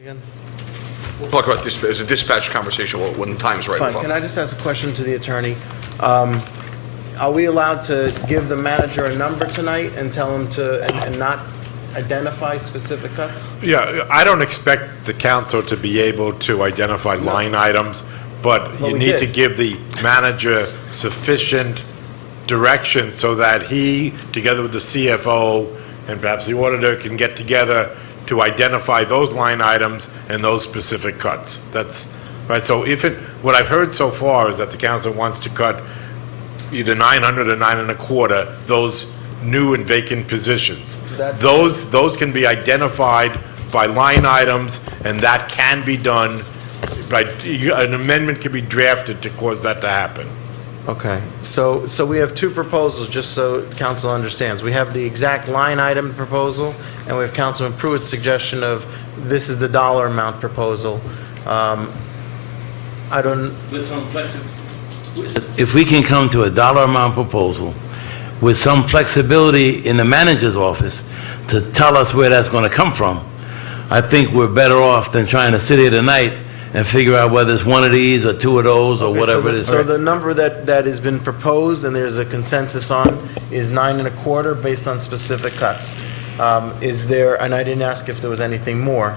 Again? We'll talk about this as a dispatch conversation when the time's right. Fine. Can I just ask a question to the attorney? Are we allowed to give the manager a number tonight and tell him to, and not identify specific cuts? Yeah, I don't expect the council to be able to identify line items, but Well, you we need did. to give the manager sufficient direction so that he, together with the CFO and perhaps the auditor, can get together to identify those line items and those specific cuts. That's right. So what I've heard so far is that the council wants to cut either 900 or 9.25, those new and vacant positions. Those can be identified by line items, and that can be done by, an amendment can be drafted to cause that to happen. Okay, so we have two proposals, just so council understands. We have the exact line item proposal, and we have Councilman Pruitt's suggestion of this is the dollar amount proposal. I don't, With some if we can come to a dollar amount proposal with some flexibility in the manager's office to tell us where that's going to come from, I think we're better off than trying to sit here tonight and figure out whether it's one of these or two of those or okay, whatever it is. so the number that has been proposed and there's a consensus on is 9.25 based on specific cuts. Is there, and I didn't ask if there was anything more.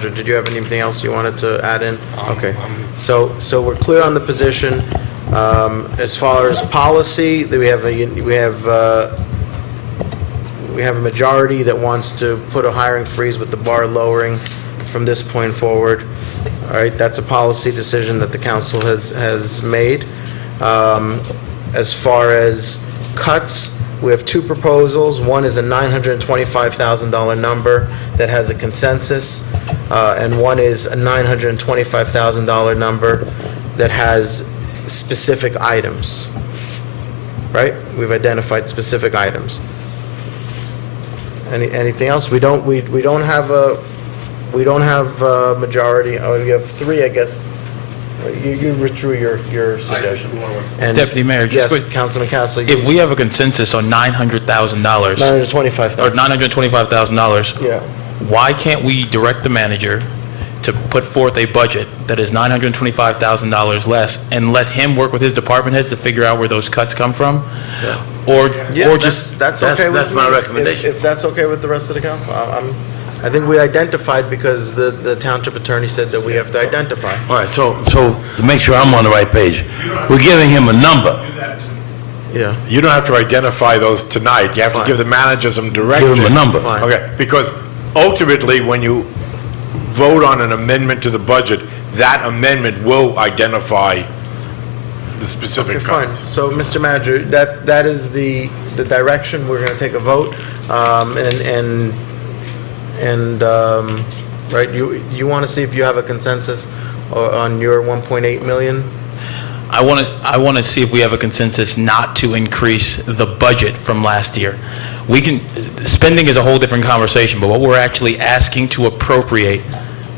Did you have anything else you wanted to add in? Okay. So we're clear on the position. As far as policy, we have a majority that wants to put a hiring freeze with the bar lowering from this point forward. All right, that's a policy decision that the council has made. As far as cuts, we have two proposals. One is a $925,000 number that has a consensus, and one is a $925,000 number that has specific items, right? We've identified specific items. Anything else? We don't have a majority. Oh, you have three, I guess. You withdrew your suggestion. And Deputy Mayor, just yes, quick. Councilman Castle. If we have a consensus on $900,000 $925,000 or $925,000, yeah. why can't we direct the manager to put forth a budget that is $925,000 less and let him work with his department heads to figure out where those cuts come from? Yeah. Or just that's okay with that's my me. recommendation. If that's okay with the rest of the council, I think we identified because the township attorney said that we have to identify. all right. So to make sure I'm on the right page, we're giving him a number. Yeah. You don't have to identify those tonight. You have to Fine. give the manager some direction. Give him a number. Fine. Okay, because ultimately, when you vote on an amendment to the budget, that amendment will identify the specific Okay, fine. cuts. So, Mr. Manager, that is the direction. We're going to take a vote, right, you want to see if you have a consensus on your 1.8 million? I want to see if we have a consensus not to increase the budget from last year. Spending is a whole different conversation, but what we're actually asking to appropriate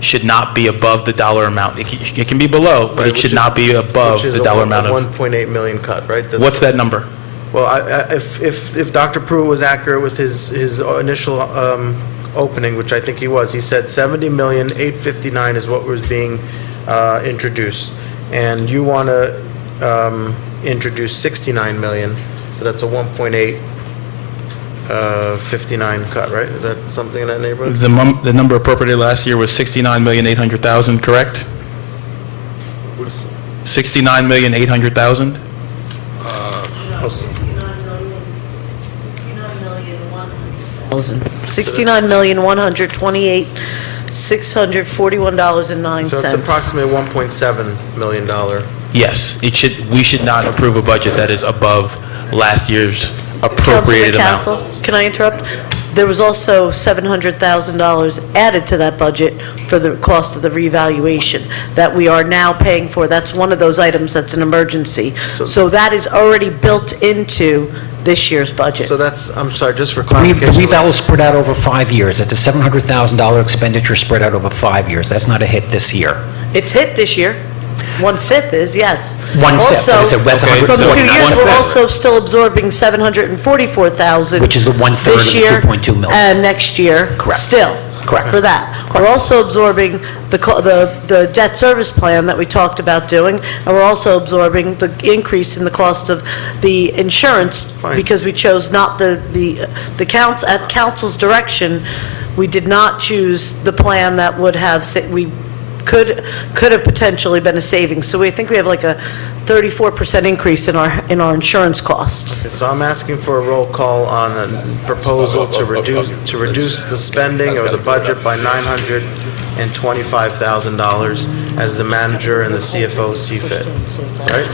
should not be above the dollar amount. It can be below, but Right, it should not be above the dollar amount of of. 1.8 million cut, right? What's that number? Well, if Dr. Pruitt was accurate with his initial opening, which I think he was, he said 70,859,000 is what was being introduced, and you want to introduce 69 million, so that's a 1.8 59 cut, right? Is that something in that neighborhood? The number appropriated last year was $69,800,000, correct? 69,800,000. 69,128,641.09. So it's approximately $1.7 million. Yes, we should not approve a budget that is above last year's appropriated amount. Councilman Castle, can I interrupt? There was also $700,000 added to that budget for the cost of the revaluation that we are now paying for. That's one of those items that's an emergency. So that is already built into this year's budget. So that's, I'm sorry, just for The clarification. reval is spread out over 5 years. It's a $700,000 expenditure spread out over 5 years. That's not a hit this year. It's hit this year. 1/5 is, yes. 1/5, Also, as I said, that's Okay, from the 2 years, we're 1/5. also still absorbing 744,000. Which is the 1/3 of this the year 2.2 million. And next year. Correct. Still. Correct. For that. We're also absorbing the debt service plan that we talked about doing, and we're also absorbing the increase in the cost of the insurance, Fine. because we chose not the counts, at council's direction, we did not choose the plan that would have, we could have potentially been a savings. So we think we have like a 34% increase in our insurance costs. So I'm asking for a roll call on a proposal to reduce the spending or the budget by $925,000 as the manager and the CFO see fit. Right?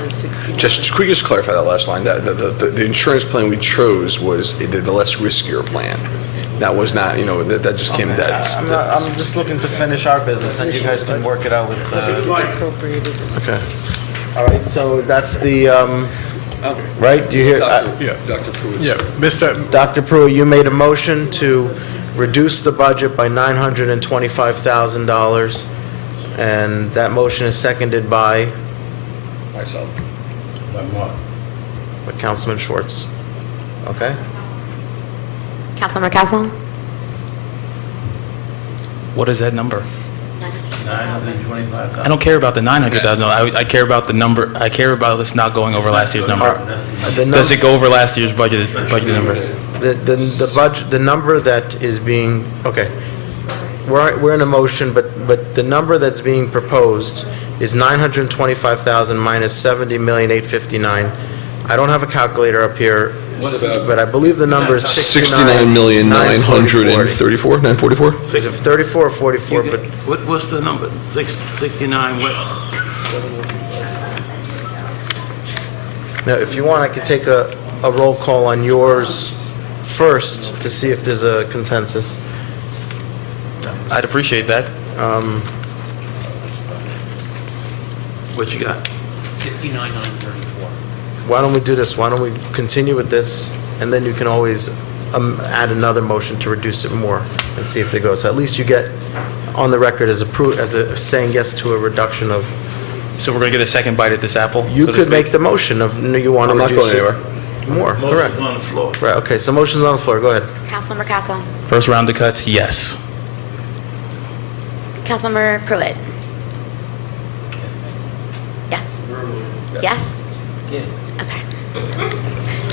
Could we just clarify that last line? That the insurance plan we chose was the less riskier plan. That was not, that just came, I'm just looking to finish our business, and you guys can work it out with Okay. All right, so that's the, right, do you hear? Dr. Pruitt. Yeah, Mr. Dr. Pruitt, you made a motion to reduce the budget by $925,000, and that motion is seconded by Myself. Councilman Schwartz. Okay? Councilmember Castle? What is that number? 925,000. I don't care about the 900,000. I care about the number, I care about us not going over last year's number. Does it go over last year's budget number? The budget, the number that is being, okay, we're in a motion, but the number that's being proposed is 925,000 minus 70,859,000. I don't have a calculator up here, but I believe the number is 69,934,944? 944? Is it 34 or 44? But What's the number? 69 what? now, if you want, I could take a roll call on yours first to see if there's a consensus. I'd appreciate that. What you got? 59,934. Why don't we do this? Why don't we continue with this, and then you can always add another motion to reduce it more and see if it goes. So at least you get on the record as saying yes to a reduction of. So we're going to get a second bite at this apple? You so to could speak? make the motion of you want to I'm not reduce going it more. Correct. Motion's on the floor. Right. Okay. So motion's on the floor. Go ahead. Councilmember Castle? First round of cuts, yes. Councilmember Pruitt? Yes? Yes? Okay.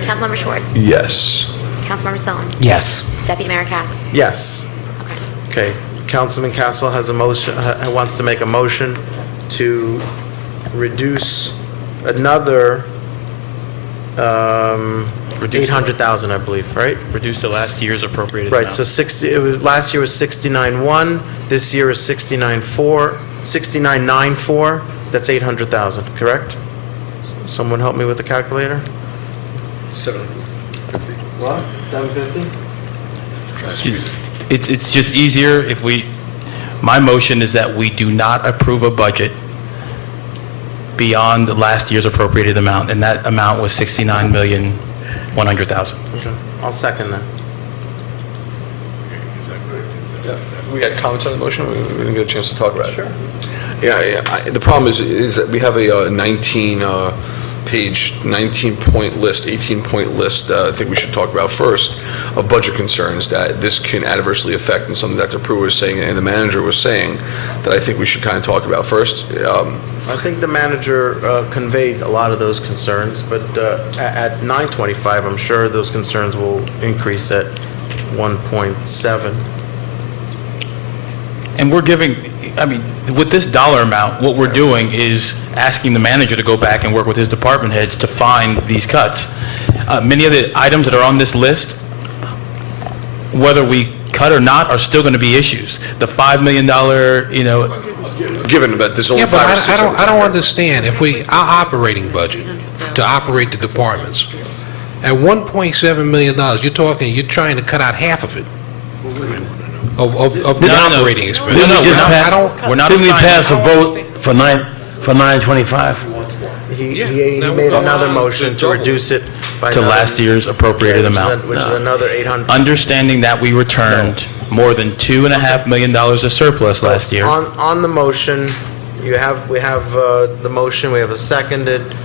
Councilmember Schwartz? Yes. Councilmember Sone? Yes. Deputy Mayor Katz? Yes. Okay. Okay. Councilman Castle has a motion. Wants to make a motion to reduce another 800,000, I believe. Right. Reduced to last year's appropriated Right, amount. so last year was 69.1, this year is 69.94, that's 800,000, correct? Someone help me with the calculator? 750. What? 750? It's just easier if my motion is that we do not approve a budget beyond last year's appropriated amount, and that amount was $69,100,000. Okay, I'll second that. We had comments on the motion? We didn't get a chance to talk about it. Sure. Yeah, the problem is that we have a 19-point list, 18-point list, I think we should talk about first, of budget concerns that this can adversely affect, and something Dr. Pruitt was saying and the manager was saying that I think we should kind of talk about first. I think the manager conveyed a lot of those concerns, but at 925, I'm sure those concerns will increase at 1.7. And we're giving, with this dollar amount, what we're doing is asking the manager to go back and work with his department heads to find these cuts. Many of the items that are on this list, whether we cut or not, are still going to be issues. The $5 million, Given that there's only Yeah, but 5 or 6. I don't understand, if our operating budget to operate the departments, at $1.7 million, you're trying to cut out half of it, of the operating expense. No, Didn't we just I don't- we're not Didn't we assigning- pass a vote for 925? He made another motion to reduce it by to another- last year's appropriated amount. Which is another 800. Understanding that we returned more than $2.5 million of surplus last year. On the motion we have the motion, we have a seconded.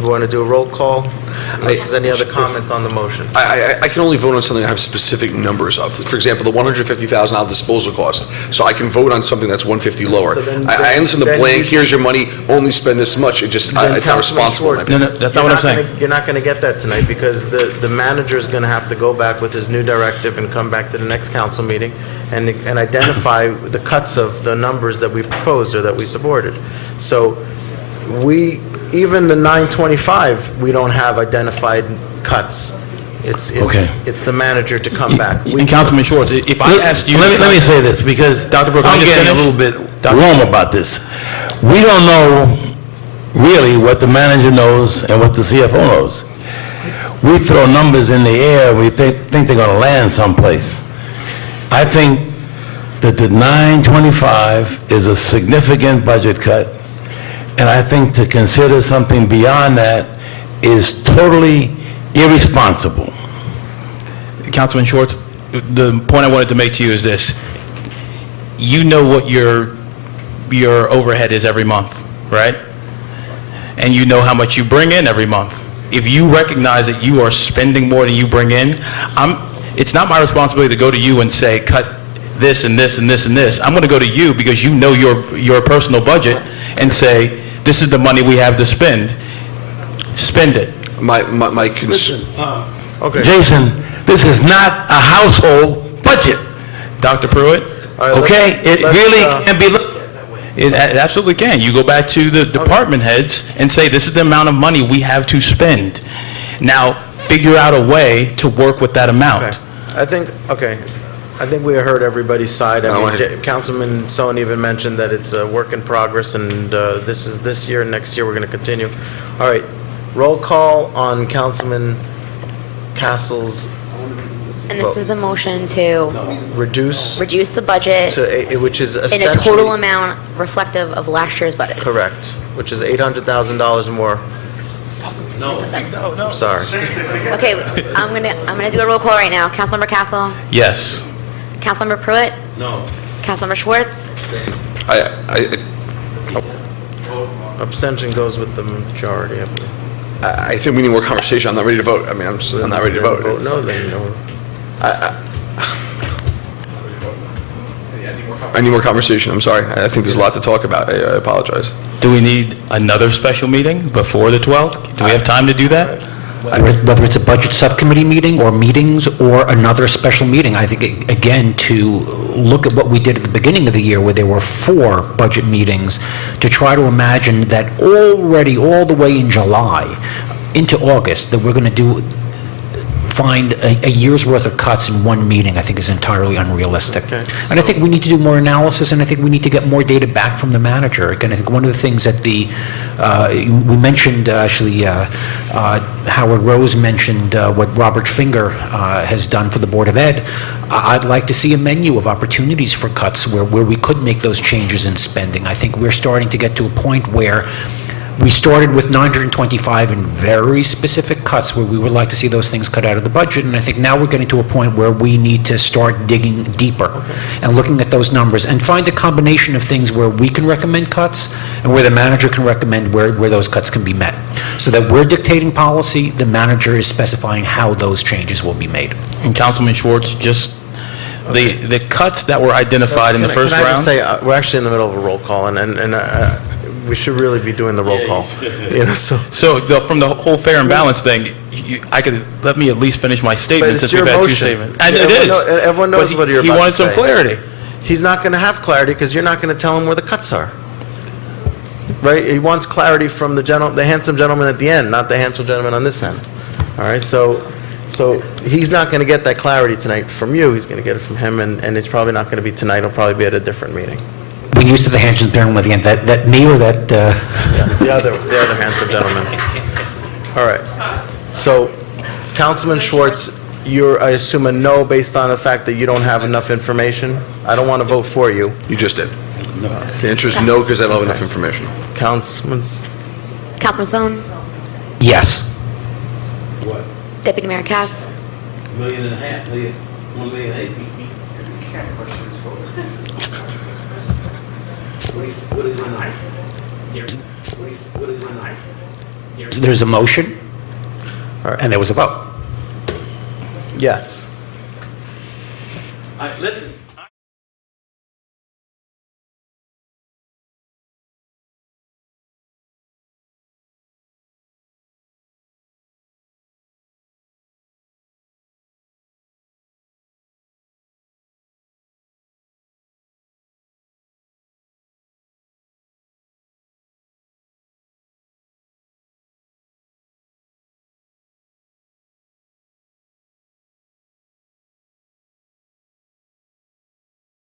We want to do a roll call? Unless there's any other comments on the motion? I can only vote on something I have specific numbers of. For example, the $150,000 disposal cost. So I can vote on something that's 150 lower. So then- I understand the then blank, you- here's your money, only spend this much. It's not Then Councilman responsible. Schwartz- No, that's not what I'm saying. You're not going to get that tonight, because the manager is going to have to go back with his new directive and come back to the next council meeting and identify the cuts of the numbers that we proposed or that we supported. So even the 925, we don't have identified cuts. Okay. It's the manager to come back. And Councilman Schwartz, if I asked you... Let me say this, because Dr. Brooks, can I I'm just getting a finish? little bit warm about this. We don't know really what the manager knows and what the CFO knows. We throw numbers in the air, we think they're going to land someplace. I think that the 925 is a significant budget cut, and I think to consider something beyond that is totally irresponsible. Councilman Schwartz, the point I wanted to make to you is this. You know what your overhead is every month, right? And you know how much you bring in every month. If you recognize that you are spending more than you bring in, it's not my responsibility to go to you and say, cut this and this and this and this. I'm going to go to you because you know your personal budget and say, this is the money we have to spend. Spend it. My concern... Okay. Jason, this is not a household budget, Dr. Pruitt? All right, okay? It let's, really can be looked at. It absolutely can. You go back to the department heads and say, this is the amount of money we have to spend. Now, figure out a way to work with that amount. Okay. I think we heard everybody's side. No, I mean, Councilman Sohn even mentioned that it's a work in progress, and this is this year, next year, we're going to continue. All right, roll call on Councilman Castle's And this is the motion to reduce reduce the budget to, which is in a essentially... total amount reflective of last year's budget. Correct, which is $800,000 more. No. I'm sorry. Okay, I'm gonna do a roll call right now. Councilmember Castle, Yes. Councilmember Pruitt, No. Councilmember Schwartz, Abstention goes with the majority, I believe. I think we need more conversation. I'm not ready to vote. I mean, I'm not ready to vote. Vote no, then no. I need more conversation. I'm sorry. I think there's a lot to talk about. I apologize. Do we need another special meeting before the 12th? Do we have time to do that? Whether it's a budget subcommittee meeting or meetings or another special meeting, I think, again, to look at what we did at the beginning of the year where there were 4 budget meetings, to try to imagine that already all the way in July into August, that we're going to find a year's worth of cuts in one meeting, I think is entirely unrealistic. Okay, And I think we need to do more analysis, and I think we need to get more data back from the manager. Again, I think one of the things that we mentioned, actually, Howard Rose mentioned what Robert Finger has done for the Board of Ed. I'd like to see a menu of opportunities for cuts where we could make those changes in spending. I think we're starting to get to a point where we started with 925 in very specific cuts where we would like to see those things cut out of the budget, and I think now we're getting to a point where we need to start digging deeper and looking at those numbers and find a combination of things where we can recommend cuts and where the manager can recommend where those cuts can be met. So that we're dictating policy, the manager is specifying how those changes will be made. And Councilman Schwartz, just the cuts that were identified in the first Can I just round? say, we're actually in the middle of a roll call, and we should really be doing the roll call. You know, so... So from the whole fair and balanced thing, let me at least finish my statement But it's since we've your had 2 motion. statements. And it Everyone is. know- everyone knows But what you're He about to wanted some say. clarity. He's not going to have clarity because you're not going to tell him where the cuts are. Right? He wants clarity from the handsome gentleman at the end, not the handsome gentleman on this end. All right? So he's not going to get that clarity tonight from you. He's going to get it from him, and it's probably not going to be tonight. It'll probably be at a different meeting. When used to the handsome gentleman at the end, that me or that... The other handsome gentleman. All right. So, Councilman Schwartz, I assume a no based on the fact that you don't have enough information? I don't want to vote for you. You just did. The answer is no, because I don't have enough information. Councilman Sohn, Yes. What? Deputy Mayor Katz, $1.5 million, $1.8 million. There's a motion, All right. and there was a vote. Yes. Listen.